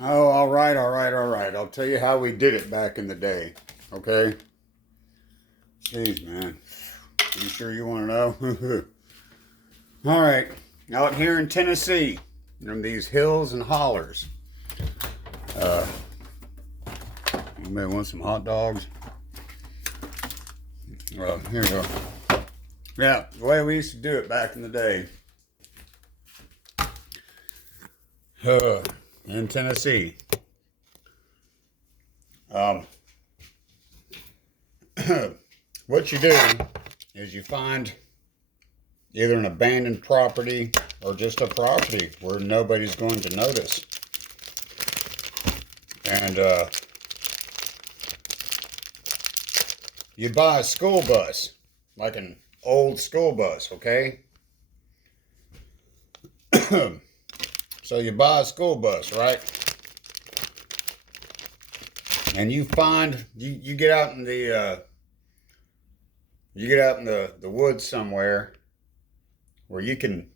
Oh, all right, all right, all right. I'll tell you how we did it back in the day. Okay? Jeez, man. You sure you want to know? All right. Out here in Tennessee, in these hills and hollers. Uh, Anybody want some hot dogs? Well, here we go. Yeah, the way we used to do it back in the day. Uh, in Tennessee. Um, what you do is you find either an abandoned property or just a property where nobody's going to notice. And you buy a school bus, like an old school bus, okay? So you buy a school bus, right? And you find you get out in the woods somewhere where you can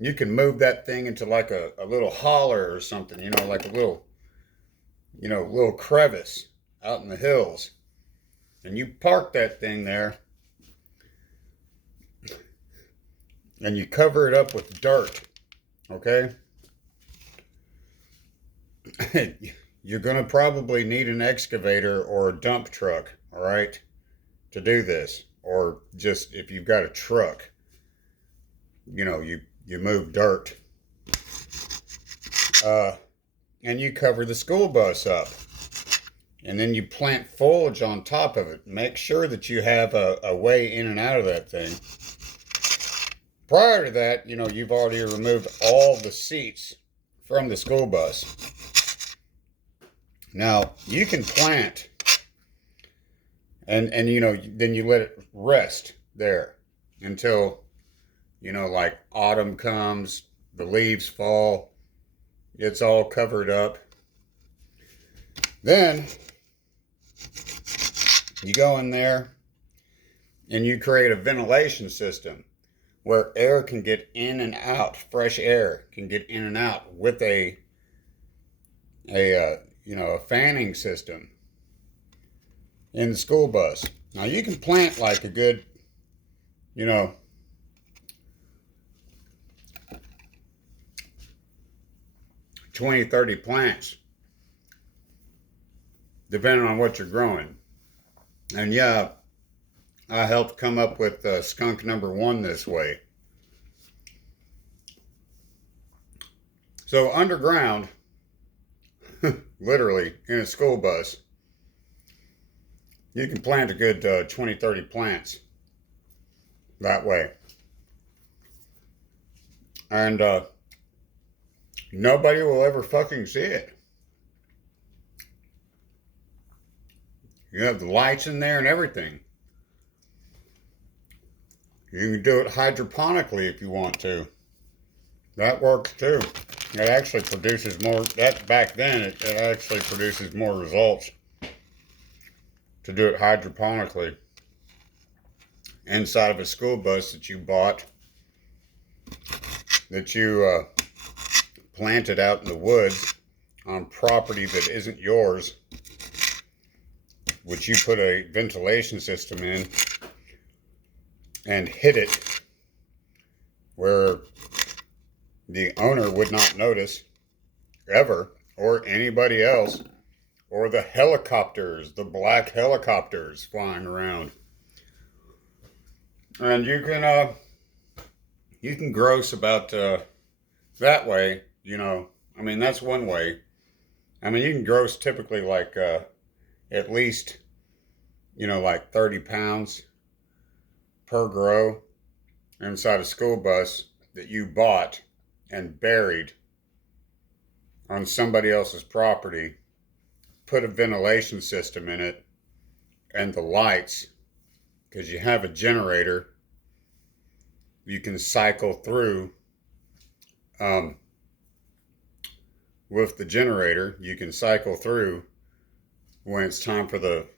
move that thing into like a little holler or something, like a little crevice out in the hills. And you park that thing there and you cover it up with dirt, okay? You're going to probably need an excavator or a dump truck, all right, to do this. Or just if you've got a truck, you move dirt. And you cover the school bus up. And then you plant foliage on top of it. Make sure that you have a way in and out of that thing. Prior to that, you've already removed all the seats from the school bus. Now, you can plant and then you let it rest there until, like autumn comes, the leaves fall, it's all covered up. Then you go in there and you create a ventilation system where air can get in and out, fresh air can get in and out with a fanning system in the school bus. Now you can plant like a good, 20, 30 plants, depending on what you're growing. And yeah, I helped come up with skunk number one this way. So underground, literally in a school bus, you can plant a good 20, 30 plants that way. And nobody will ever fucking see it. You have the lights in there and everything. You can do it hydroponically if you want to. That works too. It actually produces more, back then, it actually produces more results to do it hydroponically inside of a school bus that you bought, that you planted out in the woods on property that isn't yours, which you put a ventilation system in and hid it where the owner would not notice ever, or anybody else, or the helicopters, the black helicopters flying around. And you can gross about that way, I mean, that's one way. I mean, you can gross typically like at least, like 30 pounds per grow inside a school bus that you bought and buried on somebody else's property, put a ventilation system in it, and the lights, because you have a generator, you can cycle through with the generator. You can cycle through when it's time for the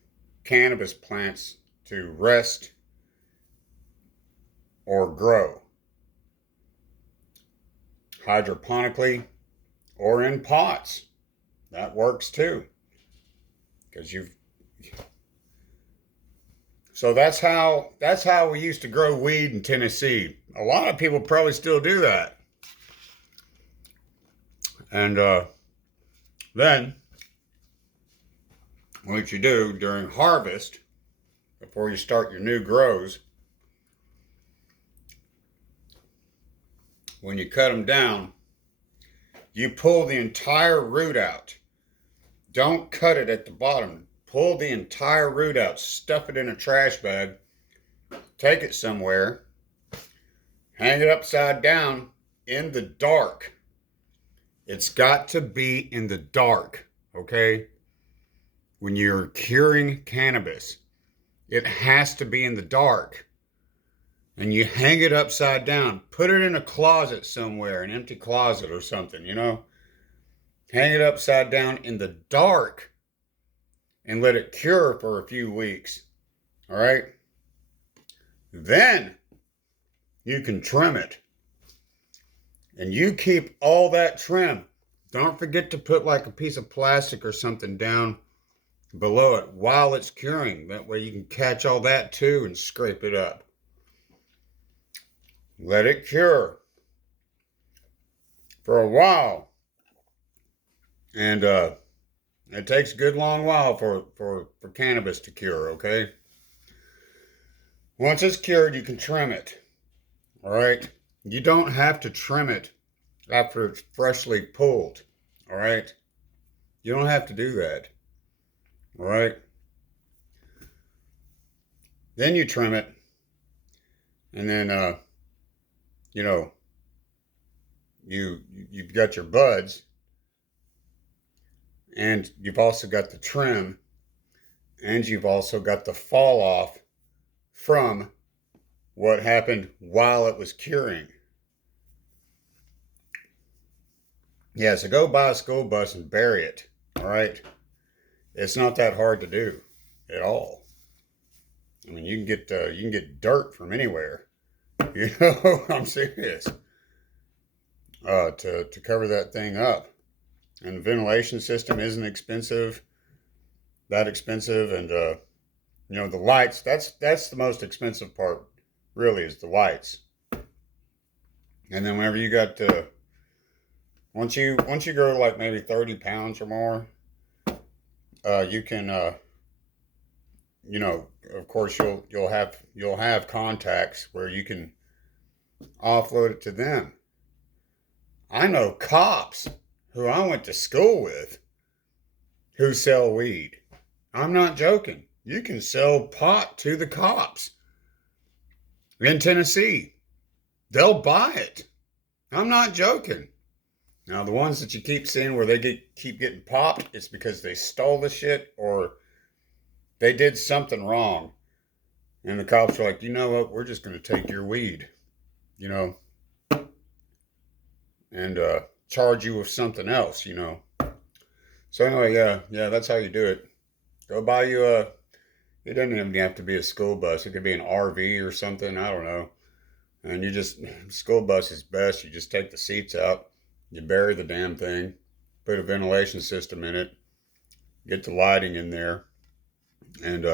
cannabis plants to rest or grow hydroponically or in pots. That works too. Because so that's how we used to grow weed in Tennessee. A lot of people probably still do that. And then what you do during harvest, before you start your new grows, when you cut them down, you pull the entire root out. Don't cut it at the bottom. Pull the entire root out, stuff it in a trash bag, take it somewhere, hang it upside down in the dark. It's got to be in the dark, okay? When you're curing cannabis, it has to be in the dark. And you hang it upside down. Put it in a closet somewhere, an empty closet or something, you know? Hang it upside down in the dark and let it cure for a few weeks, all right? Then you can trim it. And you keep all that trim. Don't forget to put like a piece of plastic or something down below it while it's curing. That way you can catch all that too and scrape it up. Let it cure for a while. And it takes a good long while for cannabis to cure, okay? Once it's cured, you can trim it. All right? You don't have to trim it after it's freshly pulled. All right? You don't have to do that. All right? Then you trim it. And then you know, you've got your buds, and you've also got the trim, and you've also got the fall off from what happened while it was curing. Yeah, so go buy a school bus and bury it. All right? It's not that hard to do at all. I mean, you can get dirt from anywhere. You know, I'm serious. To cover that thing up. And the ventilation system isn't that expensive. And, you know, the lights, that's the most expensive part, really, is the lights. And then whenever you got, once you grow like maybe 30 pounds or more, you can, you know, of course you'll have contacts where you can offload it to them. I know cops who I went to school with who sell weed. I'm not joking. You can sell pot to the cops in Tennessee. They'll buy it. I'm not joking. Now, the ones that you keep seeing where they keep getting popped, it's because they stole the shit or they did something wrong. And the cops are like, you know what? We're just going to take your weed, you know, and charge you with something else, you know. So anyway, yeah, that's how you do it. Go buy you it doesn't even have to be a school bus. It could be an RV or something. I don't know. And school bus is best. You just take the seats out. You bury the damn thing. Put a ventilation system in it. Get the lighting in there. And,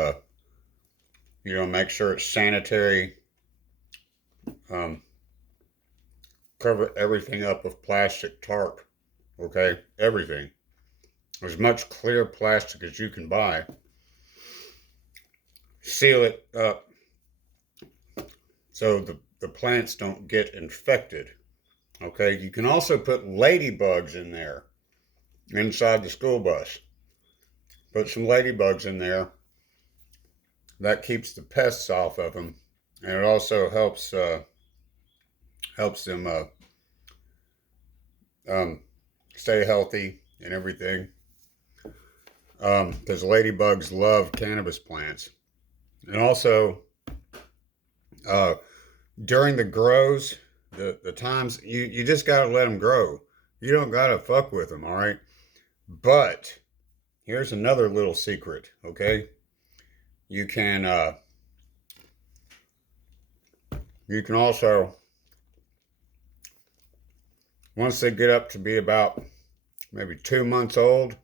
you know, make sure it's sanitary. Cover everything up with plastic tarp. Okay? Everything. As much clear plastic as you can buy. Seal it up so the plants don't get infected. Okay? You can also put ladybugs in there inside the school bus. Put some ladybugs in there. That keeps the pests off of them. And it also helps them stay healthy and everything. Because ladybugs love cannabis plants. And also, during the grows, the times, you just got to let them grow. You don't got to fuck with them, all right? But here's another little secret, okay? You can also, once they get up to be about maybe 2 months old,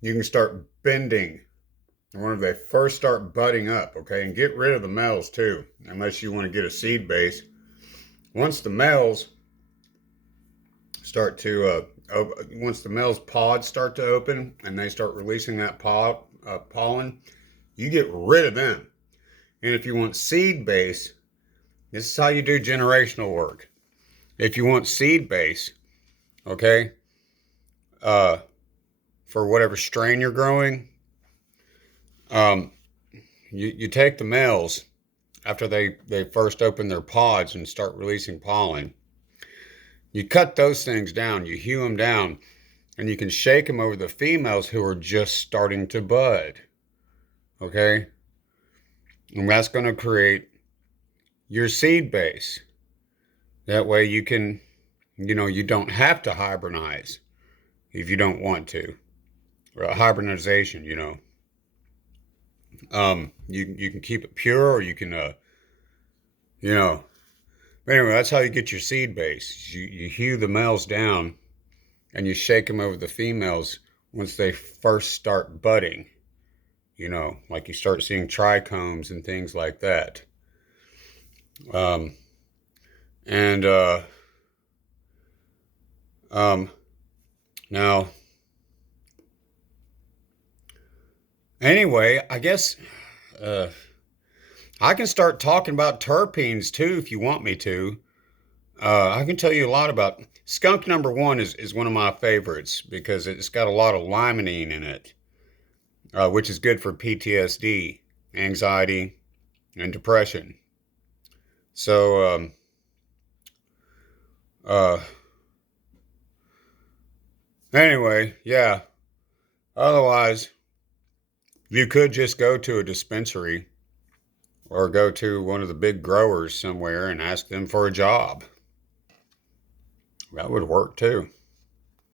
you can start bending. And when they first start budding up, okay, and get rid of the males too, unless you want to get a seed base. Once the males start to, once the males' pods start to open and they start releasing that pollen, you get rid of them. And if you want seed base, this is how you do generational work. If you want seed base, okay, for whatever strain you're growing, you take the males after they first open their pods and start releasing pollen. You cut those things down, you hew them down, and you can shake them over the females who are just starting to bud. Okay? And that's going to create your seed base. That way you can, you don't have to hibernize if you don't want to. Or hibernization, you can keep it pure, or you can, But anyway, that's how you get your seed base. You hew the males down and you shake them over the females once they first start budding. Like you start seeing trichomes and things like that. Now, anyway, I guess I can start talking about terpenes too if you want me to. I can tell you a lot about skunk number one is one of my favorites because it's got a lot of limonene in it, which is good for PTSD, anxiety, and depression. So, anyway, yeah. Otherwise, you could just go to a dispensary or go to one of the big growers somewhere and ask them for a job. That would work too.